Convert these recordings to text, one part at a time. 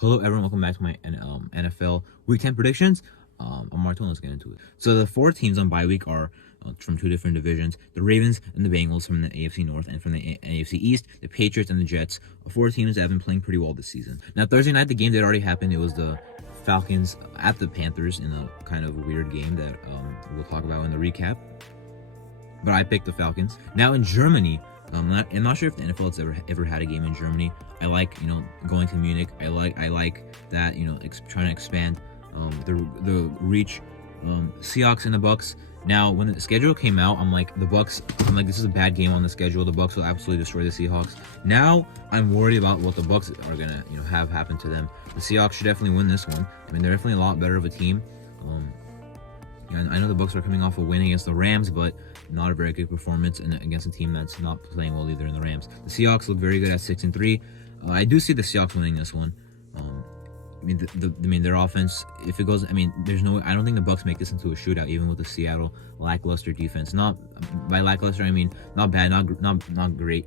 Hello, everyone. Welcome back to my NFL Week 10 predictions. I'm Martin. Let's get into it. So the four teams on bye week are from two different divisions: the Ravens and the Bengals from the AFC North, and from the AFC East, the Patriots and the Jets. Four teams that have been playing pretty well this season. Now Thursday night, the game that already happened. It was the Falcons at the Panthers in a kind of weird game that we'll talk about in the recap. But I picked the Falcons. Now in Germany, I'm not sure if the NFL has ever had a game in Germany. I like going to Munich. I like that trying to expand the reach. Seahawks and the Bucks. Now when the schedule came out, I'm like the Bucks. I'm like, this is a bad game on the schedule. The Bucks will absolutely destroy the Seahawks. Now I'm worried about what the Bucks are gonna have happen to them. The Seahawks should definitely win this one. I mean, they're definitely a lot better of a team. I know the Bucks are coming off a win against the Rams, but not a very good performance and against a team that's not playing well either in the Rams. The Seahawks look very good at 6-3. I do see the Seahawks winning this one. I mean, their offense. If it goes, I mean, there's no. I don't think the Bucks make this into a shootout, even with the Seattle lackluster defense. Not by lackluster, I mean not bad, not great.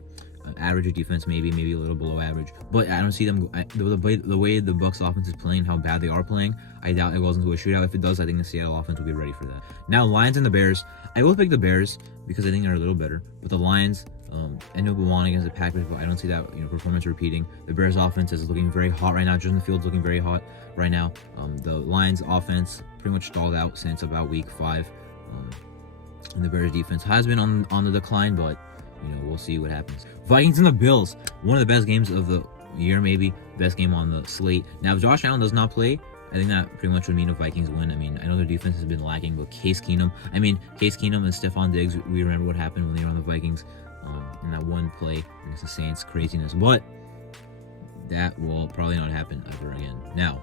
Average defense, maybe a little below average, but I don't see them. The way the Bucks offense is playing, how bad they are playing, I doubt it goes into a shootout. If it does, I think the Seattle offense will be ready for that. Now, Lions and the Bears. I will pick the Bears because I think they're a little better, but the Lions, I know we won against the Packers, but I don't see that performance repeating. The Bears offense is looking very hot right now. Justin Fields looking very hot right now. The Lions offense pretty much stalled out since about week 5, and the Bears defense has been on the decline, but we'll see what happens. Vikings and the Bills. One of the best games of the year, maybe. Best game on the slate. Now, if Josh Allen does not play, I think that pretty much would mean the Vikings win. I mean, I know their defense has been lacking, but Case Keenum and Stephon Diggs, we remember what happened when they were on the Vikings in that one play against the Saints. Craziness. But that will probably not happen ever again. Now,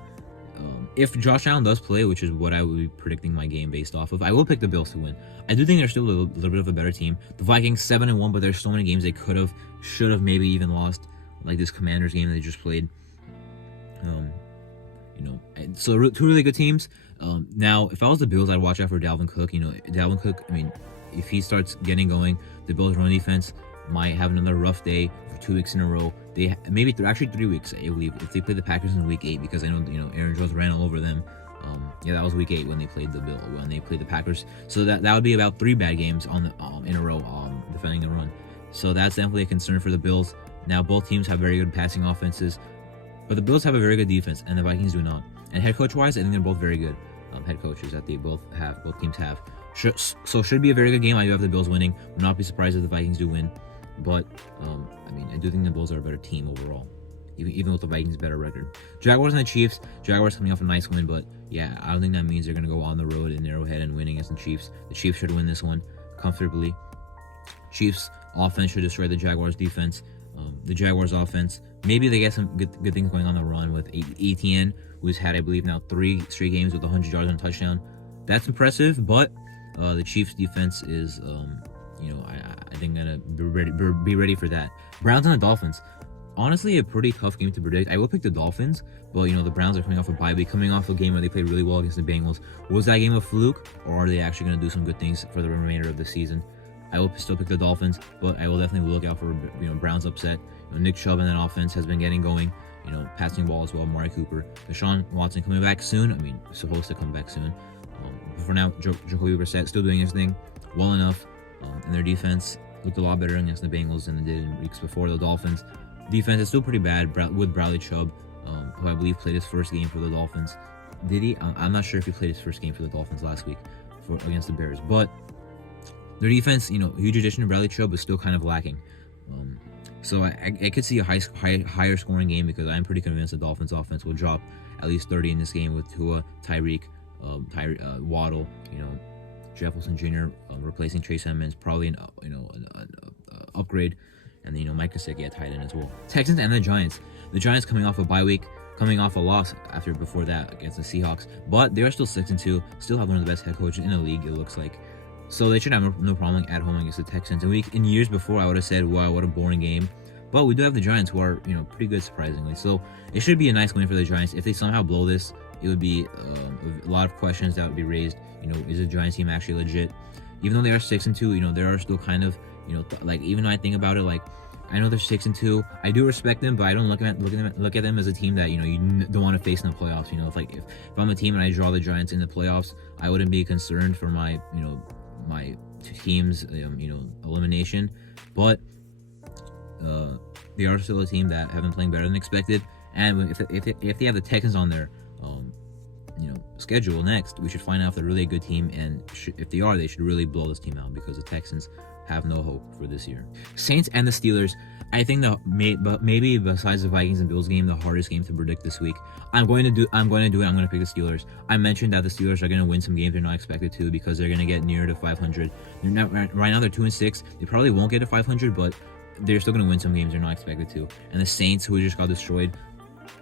if Josh Allen does play, which is what I would be predicting my game based off of, I will pick the Bills to win. I do think they're still a little bit of a better team. The Vikings 7-1, but there's so many games they should have, maybe even lost, like this Commanders game they just played. So two really good teams. Now, if I was the Bills, I'd watch out for Dalvin Cook. Dalvin Cook. I mean, if he starts getting going, the Bills' run defense might have another rough day for 2 weeks in a row. They maybe actually 3 weeks, I believe, if they play the Packers in week 8, because I know Aaron Jones ran all over them. That was week 8 when they played the Packers. So that would be about 3 bad games in a row defending the run. So that's definitely a concern for the Bills. Now both teams have very good passing offenses, but the Bills have a very good defense, and the Vikings do not. And head coach wise, I think they're both very good head coaches that both teams have. So should be a very good game. I do have the Bills winning. Would not be surprised if the Vikings do win. But I do think the Bills are a better team overall, even with the Vikings' better record. Jaguars and the Chiefs. Jaguars coming off a nice win, but yeah, I don't think that means they're going to go on the road in Arrowhead and win against the Chiefs. The Chiefs should win this one comfortably. Chiefs offense should destroy the Jaguars defense. The Jaguars offense, maybe they get some good things going on the run with Etienne, who's had, I believe, now 3 straight games with 100 yards and a touchdown. That's impressive, but the Chiefs defense is I think gonna be ready for that. Browns and the Dolphins. Honestly, a pretty tough game to predict. I will pick the Dolphins, but the Browns are coming off a bye week, coming off a game where they played really well against the Bengals. Was that game a fluke, or are they actually going to do some good things for the remainder of the season? I will still pick the Dolphins, but I will definitely look out for Browns upset. Nick Chubb and that offense has been getting going. Passing ball as well. Amari Cooper, Deshaun Watson coming back soon. I mean, supposed to come back soon. For now, Jacoby Brissett still doing his thing well enough, and their defense looked a lot better against the Bengals than they did in weeks before. The Dolphins defense is still pretty bad with Bradley Chubb, who I believe played his first game for the Dolphins. Did he? I'm not sure if he played his first game for the Dolphins last week against the Bears, but their defense, huge addition to Bradley Chubb, is still kind of lacking. So I could see a higher scoring game, because I'm pretty convinced the Dolphins offense will drop at least 30 in this game with Tua, Tyreek, Waddle, Jefferson Jr. Replacing Chase Edmonds, probably an upgrade, and then Mike Gesicki tight end as well. Texans and the Giants. The Giants coming off a bye week, coming off a loss before that against the Seahawks, but they are still 6-2. Still have one of the best head coaches in the league, it looks like. So they should have no problem at home against the Texans. In years before, I would have said, wow, what a boring game. But we do have the Giants, who are pretty good, surprisingly. So it should be a nice win for the Giants. If they somehow blow this, it would be a lot of questions that would be raised. Is the Giants team actually legit? Even though they are 6-2, there are still kind of, even though I think about it, like I know they're 6-2. I do respect them, but I don't look at them as a team that you don't want to face in the playoffs. If I'm a team and I draw the Giants in the playoffs, I wouldn't be concerned for my my team's elimination. But they are still a team that have been playing better than expected. And if they have the Texans on their schedule next, we should find out if they're really a good team, and if they are, they should really blow this team out, because the Texans have no hope for this year. Saints and the Steelers. I think maybe besides the Vikings and Bills game, the hardest game to predict this week. I'm going to do it. I'm going to pick the Steelers. I mentioned that the Steelers are going to win some games they're not expected to, because they're going to get near to 500. Right now they're 2-6. They probably won't get to 500, but they're still going to win some games they're not expected to. And the Saints, who just got destroyed,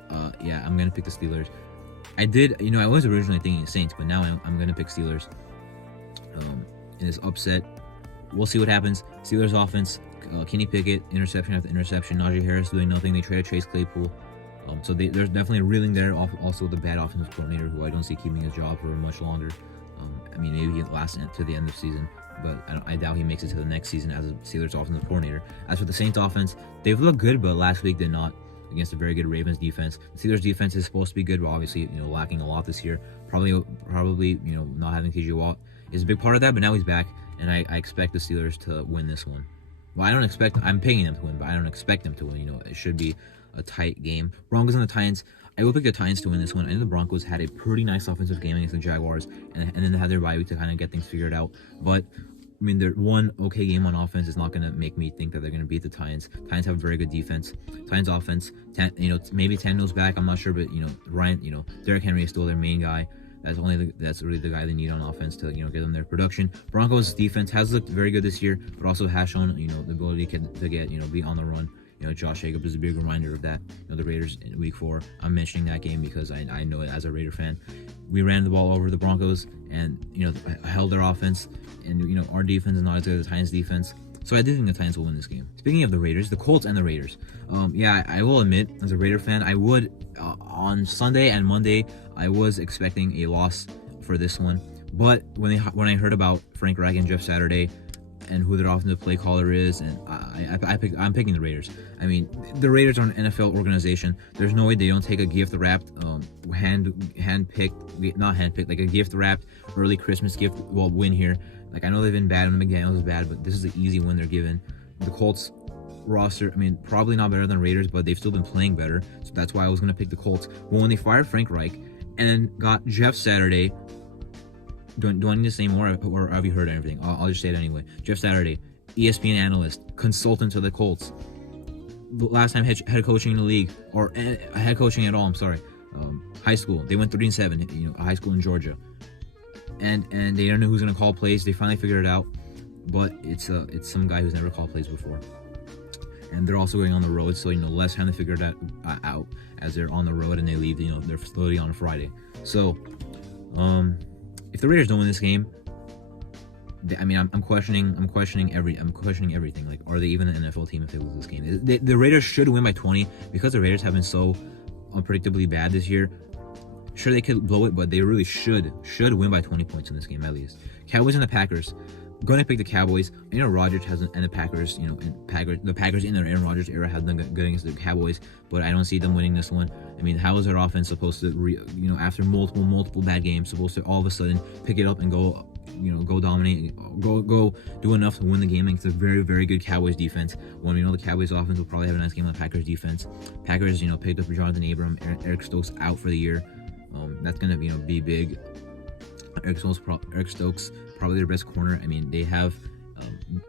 I'm going to pick the Steelers. I was originally thinking Saints, but now I'm going to pick Steelers in this upset. We'll see what happens. Steelers offense, Kenny Pickett, interception after interception. Najee Harris doing nothing. They traded Chase Claypool. So there's definitely a reeling there. Also, the bad offensive coordinator, who I don't see keeping his job for much longer. Maybe he lasts to the end of the season, but I doubt he makes it to the next season as a Steelers offensive coordinator. As for the Saints offense, they've looked good, but last week did not, against a very good Ravens defense. The Steelers defense is supposed to be good, but obviously, lacking a lot this year. Probably, not having TJ Watt is a big part of that, but now he's back, and I expect the Steelers to win this one. Well, I'm picking them to win, but I don't expect them to win. It should be a tight game. Broncos and the Titans. I will pick the Titans to win this one. I think the Broncos had a pretty nice offensive game against the Jaguars, and then they had their bye week to kind of get things figured out. But their one okay game on offense is not going to make me think that they're going to beat the Titans. Titans have a very good defense. Titans offense, maybe Tannehill's back. I'm not sure, but Ryan, Derrick Henry is still their main guy. That's really the guy they need on offense to give them their production. Broncos defense has looked very good this year, but also has shown the ability to get be on the run. Josh Jacobs is a big reminder of that. The Raiders in Week 4. I'm mentioning that game because I know it as a Raider fan. We ran the ball over the Broncos and held their offense, and our defense is not as good as the Titans' defense. So I do think the Titans will win this game. Speaking of the Raiders, the Colts and the Raiders. I will admit, as a Raider fan, I would on Sunday and Monday I was expecting a loss for this one. But when I heard about Frank Reich and Jeff Saturday and who their offensive play caller is, and I'm picking the Raiders. The Raiders are an NFL organization. There's no way they don't take a gift-wrapped, like a gift-wrapped early Christmas gift win here. Like, I know they've been bad, and McDaniels is bad, but this is an easy win they're given. The Colts roster, probably not better than Raiders, but they've still been playing better, so that's why I was going to pick the Colts. But when they fired Frank Reich and then got Jeff Saturday, do I need to say more, or have you heard everything? I'll just say it anyway. Jeff Saturday, ESPN analyst, consultant to the Colts. Last time head coaching in the league, or head coaching at all, I'm sorry. High school, they went 3-7, high school in Georgia. And they don't know who's going to call plays. They finally figured it out, but it's some guy who's never called plays before. And they're also going on the road, so less time to figure that out as they're on the road and they leave their facility on a Friday. So if the Raiders don't win this game, I'm questioning everything. Like, are they even an NFL team if they lose this game? The Raiders should win by 20 because the Raiders have been so unpredictably bad this year. Sure, they could blow it, but they really should win by 20 points in this game at least. Cowboys and the Packers. Going to pick the Cowboys. Rodgers hasn't, and the Packers, the Packers in their Aaron Rodgers era have done good against the Cowboys, but I don't see them winning this one. How is their offense supposed to, after multiple bad games, supposed to all of a sudden pick it up and go, go dominate, go do enough to win the game against a very, very good Cowboys defense? When we know the Cowboys offense will probably have a nice game on the Packers defense. Packers, picked up Jonathan Abram, Eric Stokes out for the year. That's gonna be big. Eric Stokes, probably their best corner. They have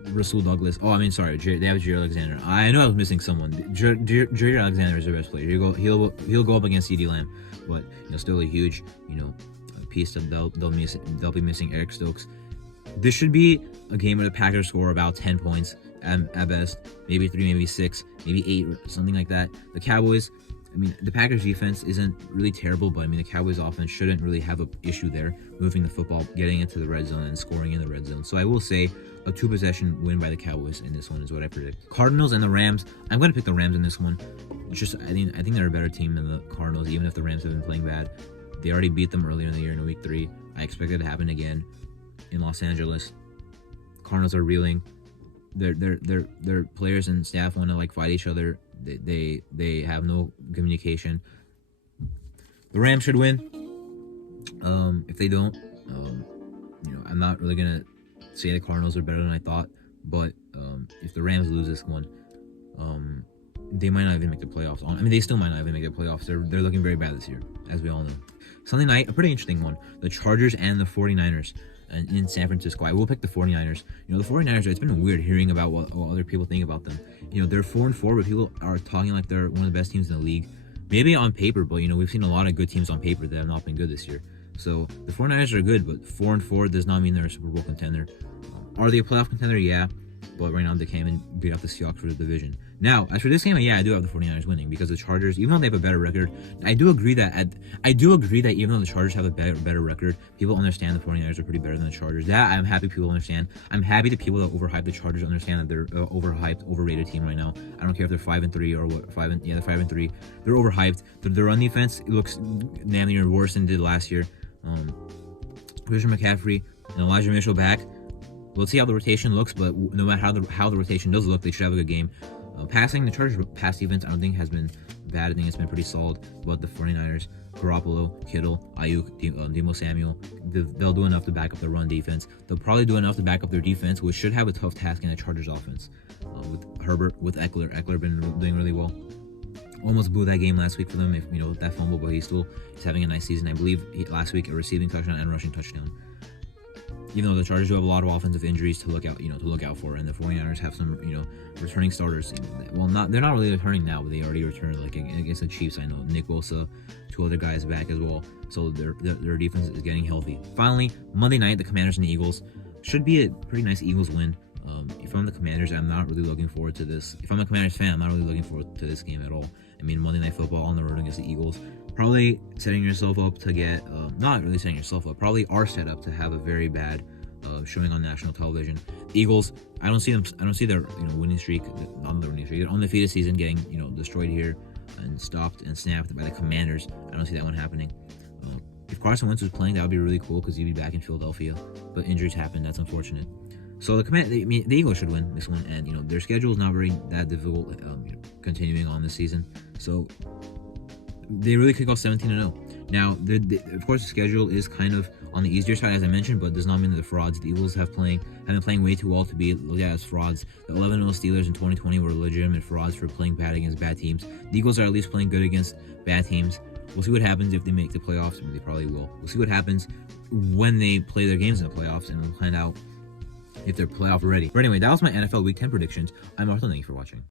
Rasul Douglas. They have Jair Alexander. I know I was missing someone. Jair Alexander is their best player. He'll go up against CeeDee Lamb, but still a huge piece that they'll be missing Eric Stokes. This should be a game where the Packers score about 10 points at best, maybe 3, maybe 6, maybe 8, or something like that. The Cowboys. The Packers defense isn't really terrible, but the Cowboys offense shouldn't really have an issue there, moving the football, getting into the red zone, and scoring in the red zone. So I will say a 2-possession win by the Cowboys in this one is what I predict. Cardinals and the Rams. I'm going to pick the Rams in this one. I think they're a better team than the Cardinals, even if the Rams have been playing bad. They already beat them earlier in the year in Week 3. I expect it to happen again in Los Angeles. Cardinals are reeling. their players and staff want to like fight each other. They have no communication. The Rams should win. If they don't, I'm not really gonna say the Cardinals are better than I thought, but if the Rams lose this one, they might not even make the playoffs. They still might not even make the playoffs. They're looking very bad this year, as we all know. Sunday night, a pretty interesting one. The Chargers and the 49ers in San Francisco. I will pick the 49ers. The 49ers, it's been weird hearing about what other people think about them. They're 4-4, but people are talking like they're one of the best teams in the league. Maybe on paper, but we've seen a lot of good teams on paper that have not been good this year. So the 49ers are good, but 4-4 does not mean they're a Super Bowl contender. Are they a playoff contender? Yeah. But right now they came and beat up the Seahawks for the division. Now, as for this game, yeah, I do have the 49ers winning because the Chargers, even though they have a better record, I do agree that even though the Chargers have a better record, people understand the 49ers are pretty better than the Chargers. That I'm happy people understand. I'm happy that people that overhype the Chargers understand that they're overhyped, overrated team right now. I don't care if they're 5-3 or what they're 5-3. They're overhyped. Their run defense looks damn near worse than it did last year. Christian McCaffrey and Elijah Mitchell back. We'll see how the rotation looks, but no matter how the rotation does look, they should have a good game. Passing, the Chargers' pass defense, I don't think has been bad. I think it's been pretty solid. But the 49ers, Garoppolo, Kittle, Ayuk, Deebo Samuel, they'll do enough to back up the run defense. They'll probably do enough to back up their defense, which should have a tough task in the Chargers' offense. With Herbert, with Eckler. Eckler been doing really well. Almost blew that game last week for them, with that fumble, but he's having a nice season. I believe last week a receiving touchdown and rushing touchdown. Even though the Chargers do have a lot of offensive injuries to look out for, and the 49ers have some, returning starters. They're not really returning now, but they already returned, like against the Chiefs. I know Nick Bosa, 2 other guys back as well, so their defense is getting healthy. Finally, Monday night, the Commanders and the Eagles should be a pretty nice Eagles win. If I'm the Commanders, I'm not really looking forward to this. If I'm a Commanders fan, I'm not really looking forward to this game at all. Monday Night Football on the road against the Eagles. Probably setting yourself up to get, not really setting yourself up, probably are set up to have a very bad showing on national television. The Eagles, I don't see their winning streak, not the winning streak, their undefeated season getting destroyed here and stopped and snapped by the Commanders. I don't see that one happening. If Carson Wentz was playing, that would be really cool because he'd be back in Philadelphia. But injuries happen. That's unfortunate. So the Eagles should win this one, and their schedule is not very that difficult. Continuing on this season, so they really could go 17-0. Now, of course, the schedule is kind of on the easier side, as I mentioned, but does not mean that the frauds. The Eagles have been playing way too well to be looked at as frauds. The 11-0 Steelers in 2020 were legitimate frauds for playing bad against bad teams. The Eagles are at least playing good against bad teams. We'll see what happens if they make the playoffs. They probably will. We'll see what happens when they play their games in the playoffs, and we'll find out if they're playoff ready. But anyway, that was my NFL Week 10 predictions. I'm Arthur. Thank you for watching.